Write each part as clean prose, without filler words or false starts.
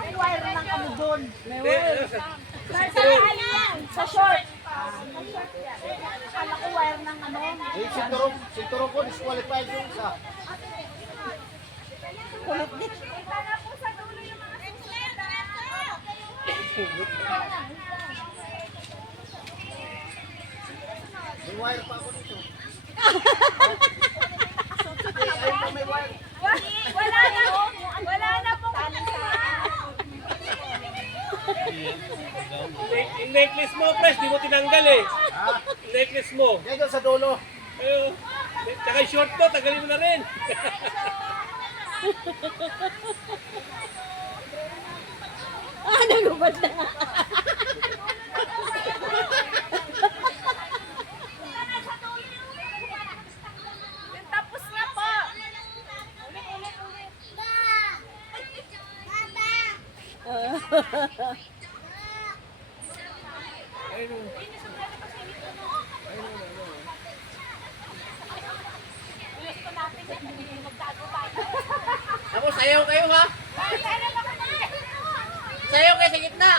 May wire lang kami doon. May wire. Sa short. Akala ko wire ng ano. Sinturo ko, disqualified yung isa. Kulit din. May wire pa ako dito. Ayun pa may wire. Wala na pong Yung necklace mo, Pres, di mo tinanggal eh. Ha? Yung necklace mo. Dito sa dulo. Ayun. Tsaka yung short mo, tagalin mo na rin. nagubad na. Tapos na po. Ako, sayaw kayo ha? Sayaw kayo sa gitna.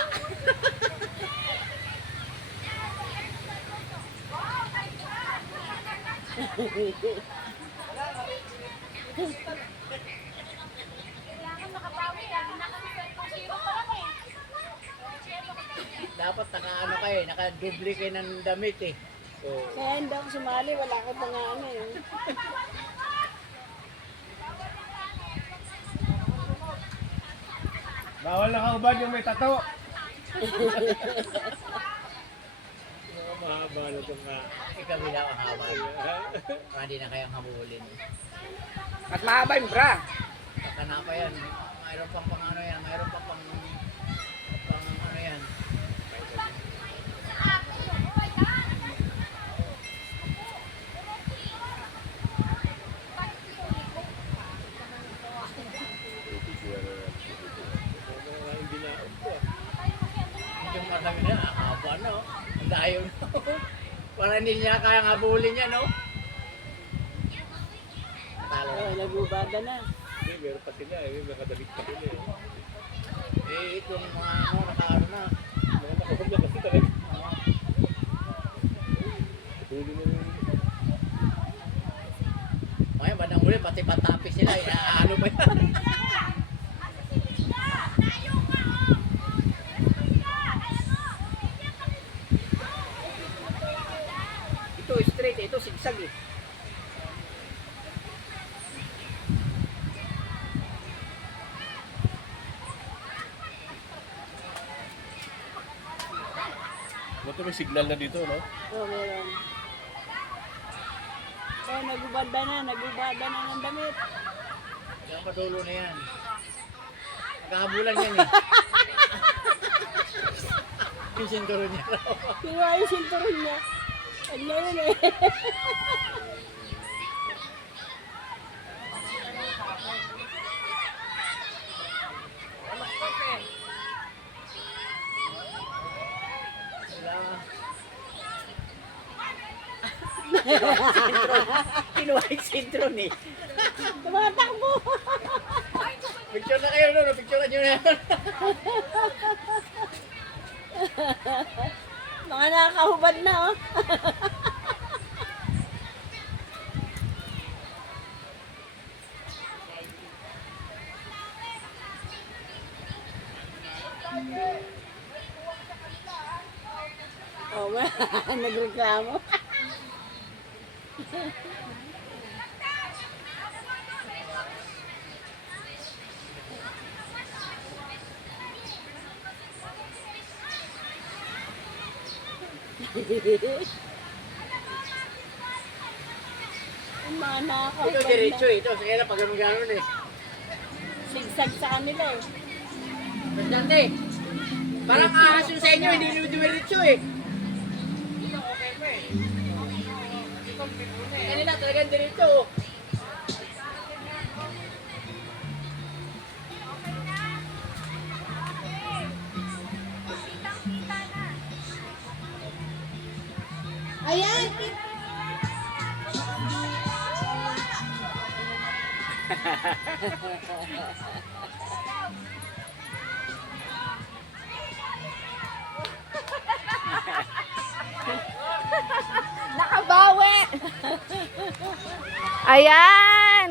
Dapat naka-ano kayo, naka-double kayo ng damit eh. So, Kaya hindi ako sumali, wala ko pa nga ano eh. Bawal na kaubad yung may tato. Mahaba na ito nga. ikabila ang haba. Hindi na kayang habulin. At mahaba yung bra. Saka na pa yan. Mayroon pang ano yan. Mayroon pang ano yan. Hindi na ako. Yung marami na, haba no? Ang dayo no? Para hindi niya kayang habulin yan no? Talo. Nagubada na. Hindi, meron pa sila eh. May nakadalik pa sila eh. Itong mga ano, nakaano na. Mga nakahom na kasi talaga. Huli na rin. Ngayon, bandang huli, pati patapis sila. Ano ba yan? Ito straight, ito sigsag eh. Buto may signal na dito, no? Oo, meron. Kaya nagubada na ng damit. Yung padulo na yan. Nagkahabulan yan eh. Yung sinturo niya raw. Kinuha yung sinturon niya. Ano yun eh. Kinuha yung sintro ni. Tumatakbo. Picture na kayo no? Picture nyo na yan. Mga nakakahubad na oh. Oh, nagreklamo. Ang mga Ito nakakahubad diretso na. eh. Ito, kaya na pag gano'n eh. Sigsag sa kanila eh. Presidente, parang ahas yung sa inyo, hindi nyo diretso eh. Kanila talagang diretso oh. Ayan! Nakabawi. Ayan.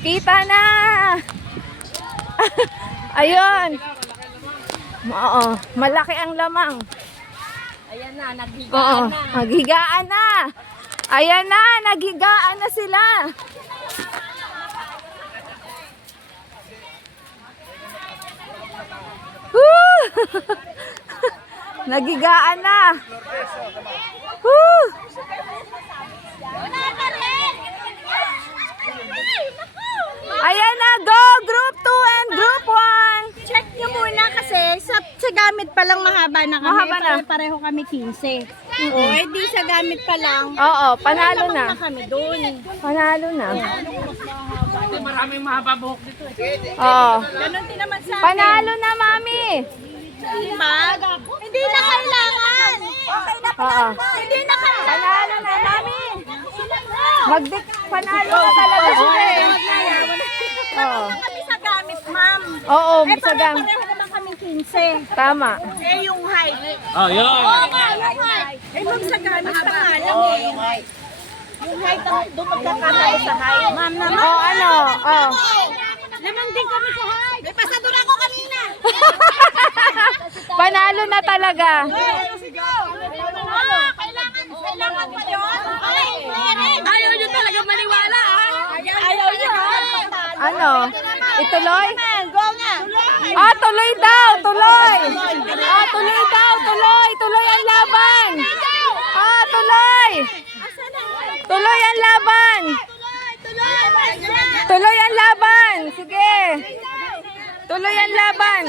Kita na. Ayun. Oo, malaki ang lamang. Ayan na, Oo, naghigaan na. naghigaan na. Ayan na, naghigaan na sila. Woo! Naghigaan na. Woo! Ayan na, go! Group 2 and Group 1. Check nyo muna kasi sa gamit pa lang mahaba na kami. Mahaba na. Pareho kami 15. O, di sa gamit pa lang. Oo, panalo Lamang na. kami doon. Panalo na. Kasi maraming mahaba buhok dito eh. Oo. Ganon din naman sa akin. Panalo na, mami. Diba? Hindi na kailangan. Okay na Oo. Hindi na kailangan. Panalo na, mami. Panalo na talaga siya eh. Oo. Kami sa gamit, ma'am. Oo, Eh, sa gam. pareho naman kami 15. Tama. Eh, yung height. Ah, yun! Oo nga, yung height. Eh, ma'am, sa gamit pa nga lang eh. Yung height, doon magkakatayo sa height. Ma'am naman. Oh, ano? Oh. Lamang din kami sa height. May pasadura ko kanina. Panalo na talaga. Kailangan pa yun? Ayaw nyo talaga maniwala, Ayaw nyo, Ano? Ituloy? Go nga. Ah, tuloy daw, tuloy. Ah, tuloy daw, tuloy. Tuloy ang laban. Ah, tuloy. Tuloy ang laban. Tuloy ang laban. Sige. Tuloy ang laban.